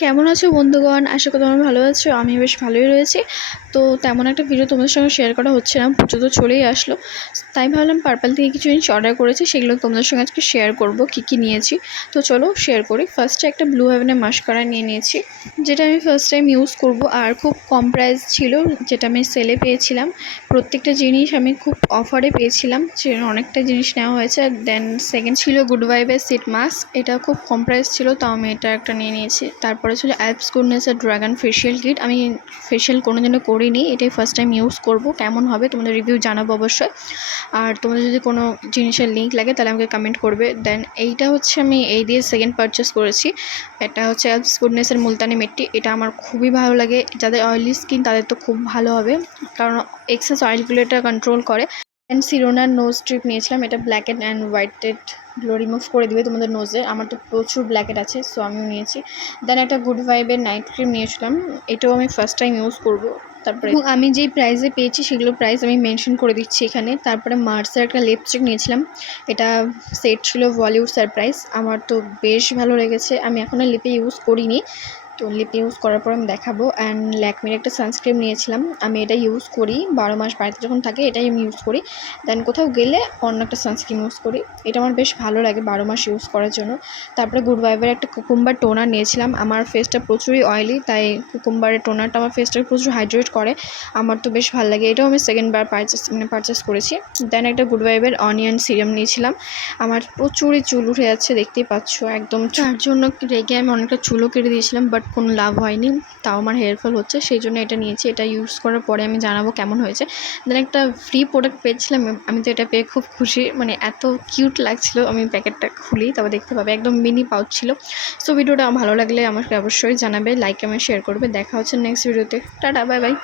কেমন আছো বন্ধুগণ? আশা করি তোমরা ভালো আছো। আমি বেশ ভালোই রয়েছি। তো তেমন একটা ভিডিও তোমাদের সঙ্গে শেয়ার করা হচ্ছে না, পুজো তো চলেই আসলো। তাই ভাবলাম পার্পল থেকে কিছু জিনিস অর্ডার করেছি, সেগুলো তোমাদের সঙ্গে আজকে শেয়ার করব কী কী নিয়েছি। তো চলো শেয়ার করি। ফার্স্টে একটা ব্লু হেভেনের মাস্কারা নিয়ে নিয়েছি, যেটা আমি ফার্স্ট টাইম ইউজ করব, আর খুব কম প্রাইস ছিল, যেটা আমি সেলে পেয়েছিলাম। প্রত্যেকটা জিনিস আমি খুব অফারে পেয়েছিলাম, যে অনেকটা জিনিস নেওয়া হয়েছে। দেন সেকেন্ড ছিল গুড ভাইবের সিট মাস্ক, এটা খুব কম প্রাইস ছিল, তো আমি এটা একটা নিয়ে নিয়েছি। তারপরে ছিল অ্যালপস গুডনেসের ড্রাগন ফেশিয়াল কিট। আমি ফেশিয়াল কোনোদিনও করিনি, এটাই ফার্স্ট টাইম ইউজ করব। কেমন হবে তোমাদের রিভিউ জানাবো অবশ্যই। আর তোমাদের যদি কোনো জিনিসের লিঙ্ক লাগে তাহলে আমাকে কমেন্ট করবে। দেন এইটা হচ্ছে আমি এই দিয়ে সেকেন্ড পারচেস করেছি। এটা হচ্ছে অ্যালপস গুডনেসের মুলতানি মিট্টি। এটা আমার খুবই ভালো লাগে, যাদের অয়েলি স্কিন তাদের তো খুব ভালো হবে, কারণ এক্সেস অয়েলগুলো এটা কন্ট্রোল করে। অ্যান্ড সিরোনার নোজ স্ট্রিপ নিয়েছিলাম, এটা ব্ল্যাকেট অ্যান্ড হোয়াইটেডগুলো রিমুভ করে দিবে তোমাদের নোজে। আমার তো প্রচুর ব্ল্যাকেট আছে, সো আমিও নিয়েছি। দেন একটা গুড ভাইবের নাইট ক্রিম নিয়েছিলাম, এটাও আমি ফার্স্ট টাইম ইউজ করব। তারপরে আমি যেই প্রাইসে পেয়েছি সেগুলো প্রাইস আমি মেনশন করে দিচ্ছি এখানে। তারপরে মার্সের একটা লিপস্টিক নিয়েছিলাম, এটা সেট ছিল বলিউড সারপ্রাইজ। আমার তো বেশ ভালো লেগেছে, আমি এখনও লিপে ইউজ করিনি, তো লিপ ইউজ করার পর আমি দেখাবো। অ্যান্ড ল্যাকমির একটা সানস্ক্রিন নিয়েছিলাম, আমি এটা ইউজ করি 12 মাস বাড়িতে যখন থাকে, এটাই আমি ইউজ করি। দেন কোথাও গেলে অন্য একটা সানস্ক্রিন ইউজ করি, এটা আমার বেশ ভালো লাগে 12 মাস ইউজ করার জন্য। তারপরে গুড ভাইবের একটা কুকুম্বার টোনার নিয়েছিলাম, আমার ফেসটা প্রচুরই অয়েলি, তাই কুকুম্বারের টোনারটা আমার ফেসটাকে প্রচুর হাইড্রেট করে, আমার তো বেশ ভালো লাগে। এটাও আমি সেকেন্ডবার পারচেস করেছি। দেন একটা গুড ভাইবের অনিয়ন সিরাম নিয়েছিলাম, আমার প্রচুরই চুল উঠে যাচ্ছে, দেখতেই পাচ্ছ একদম। তার জন্য রেগে আমি অনেকটা চুলও কেটে দিয়েছিলাম, বাট কোনো লাভ হয়নি, তাও আমার হেয়ারফল হচ্ছে, সেই জন্য এটা নিয়েছি। এটা ইউজ করার পরে আমি জানাবো কেমন হয়েছে। দেন একটা ফ্রি প্রোডাক্ট পেয়েছিলাম, আমি তো এটা পেয়ে খুব খুশি, মানে এত কিউট লাগছিল। আমি প্যাকেটটা খুলি তবে দেখতে পাবে, একদম মিনি পাউচ ছিল। সো ভিডিওটা ভালো লাগলে আমাকে অবশ্যই জানাবে, লাইক কমেন্ট শেয়ার করবে। দেখা হচ্ছে নেক্সট ভিডিওতে। Tata, bye bye.